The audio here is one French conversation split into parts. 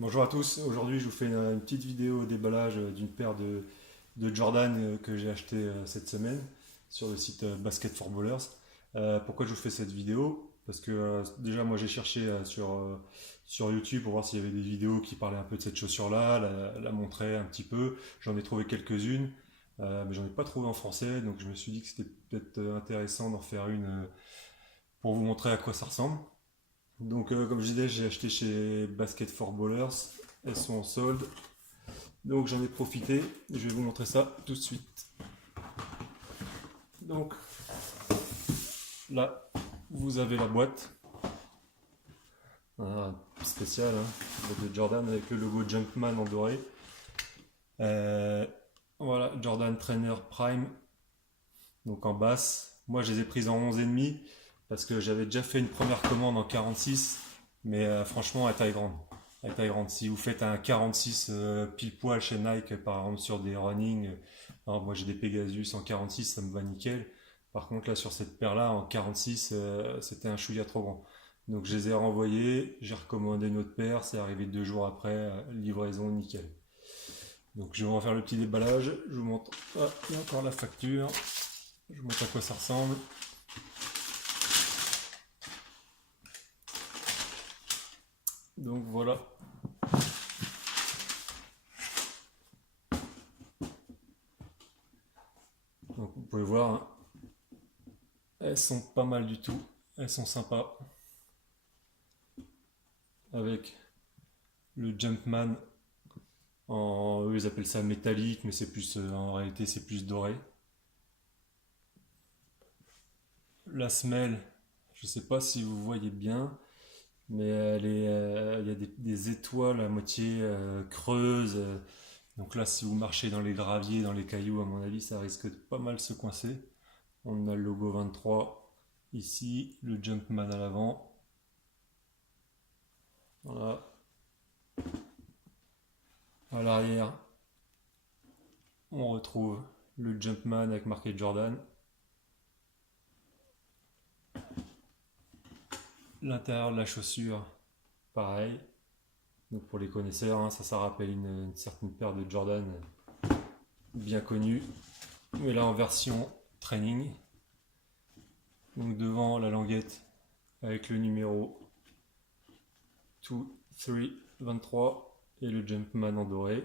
Bonjour à tous, aujourd'hui je vous fais une petite vidéo déballage d'une paire de Jordan que j'ai acheté cette semaine sur le site Basket for Ballers. Pourquoi je vous fais cette vidéo? Parce que déjà moi j'ai cherché sur YouTube pour voir s'il y avait des vidéos qui parlaient un peu de cette chaussure-là, la montraient un petit peu. J'en ai trouvé quelques-unes, mais j'en ai pas trouvé en français, donc je me suis dit que c'était peut-être intéressant d'en faire une pour vous montrer à quoi ça ressemble. Donc, comme je disais, j'ai acheté chez Basket for Ballers. Elles sont en solde. Donc, j'en ai profité. Je vais vous montrer ça tout de suite. Donc, là, vous avez la boîte. Spéciale, hein, boîte de Jordan avec le logo Jumpman en doré. Voilà, Jordan Trainer Prime. Donc, en basse. Moi, je les ai prises en 11,5 parce que j'avais déjà fait une première commande en 46. Mais franchement, à taille grande. À taille grande. Si vous faites un 46 pile poil chez Nike, par exemple sur des running, alors moi j'ai des Pegasus en 46, ça me va nickel. Par contre, là sur cette paire-là, en 46, c'était un chouïa trop grand. Donc je les ai renvoyés, j'ai recommandé une autre paire, c'est arrivé 2 jours après, livraison nickel. Donc je vais en faire le petit déballage, je vous montre. Ah, il y a encore la facture, je vous montre à quoi ça ressemble. Donc voilà. Donc vous pouvez voir, hein, elles sont pas mal du tout, elles sont sympas. Avec le Jumpman, eux ils appellent ça métallique, mais c'est plus, en réalité c'est plus doré. La semelle, je sais pas si vous voyez bien, mais il y a des étoiles à moitié creuses. Donc là, si vous marchez dans les graviers, dans les cailloux, à mon avis, ça risque de pas mal se coincer. On a le logo 23 ici, le Jumpman à l'avant. Voilà. À l'arrière, on retrouve le Jumpman avec marqué Jordan. L'intérieur de la chaussure, pareil. Donc pour les connaisseurs, hein, ça rappelle une certaine paire de Jordan bien connue. Mais là en version training. Donc devant la languette avec le numéro 2, 3, 23 et le Jumpman en doré.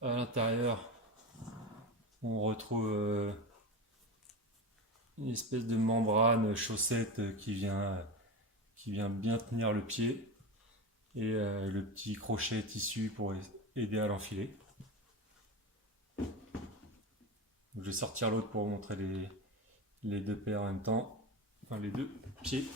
À l'intérieur, on retrouve une espèce de membrane chaussette qui vient bien tenir le pied et le petit crochet tissu pour aider à l'enfiler. Donc, je vais sortir l'autre pour vous montrer les deux paires en même temps, enfin les deux pieds.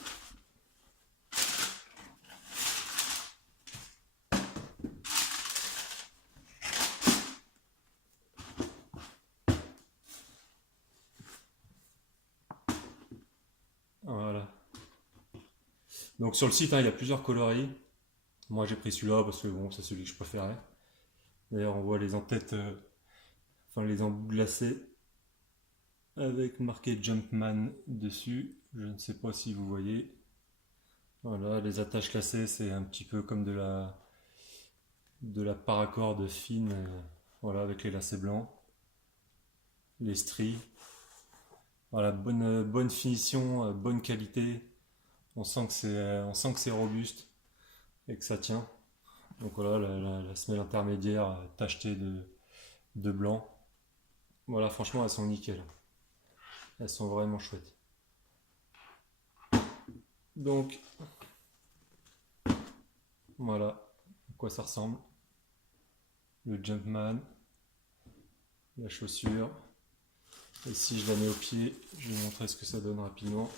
Voilà. Donc sur le site, hein, il y a plusieurs coloris. Moi j'ai pris celui-là parce que bon, c'est celui que je préférais. D'ailleurs, on voit les en-têtes, enfin les embouts glacés avec marqué Jumpman dessus. Je ne sais pas si vous voyez. Voilà, les attaches lacets, c'est un petit peu comme de la paracorde fine, voilà, avec les lacets blancs, les stries. Voilà, bonne finition, bonne qualité. On sent que c'est robuste et que ça tient. Donc voilà, la semelle intermédiaire tachetée de blanc. Voilà, franchement, elles sont nickel. Elles sont vraiment chouettes. Donc, voilà à quoi ça ressemble. Le Jumpman, la chaussure. Et si je la mets au pied, je vais vous montrer ce que ça donne rapidement.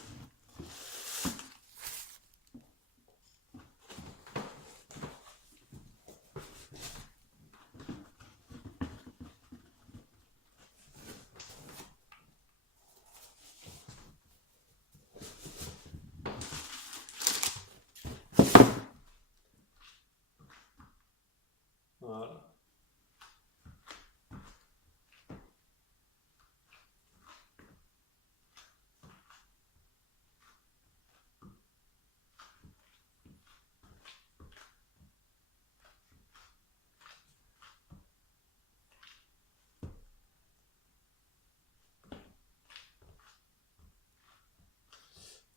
Voilà.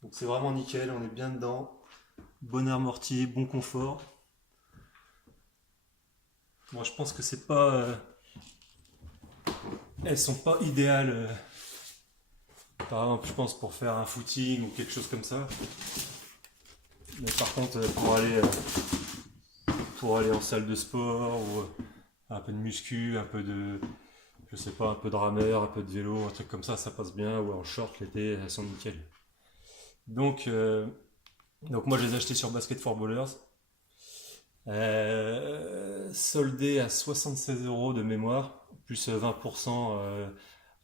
Donc c'est vraiment nickel, on est bien dedans. Bon air mortier, bon confort. Moi je pense que c'est pas... elles sont pas idéales. Par exemple, je pense pour faire un footing ou quelque chose comme ça. Mais par contre, pour aller en salle de sport ou un peu de muscu, un peu de, je sais pas, un peu de rameur, un peu de vélo, un truc comme ça passe bien. Ou en short l'été, elles sont nickel. Donc, moi je les ai achetés sur Basket for Ballers. Soldé à 76 € de mémoire, plus 20%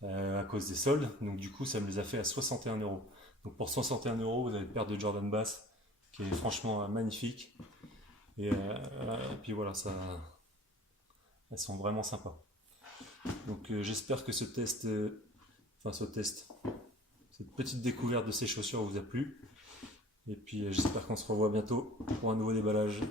à cause des soldes. Donc du coup, ça me les a fait à 61 €. Donc pour 61 €, vous avez une paire de Jordan Bass qui est franchement magnifique. Et puis voilà, elles sont vraiment sympas. Donc j'espère que cette petite découverte de ces chaussures vous a plu. Et puis j'espère qu'on se revoit bientôt pour un nouveau déballage.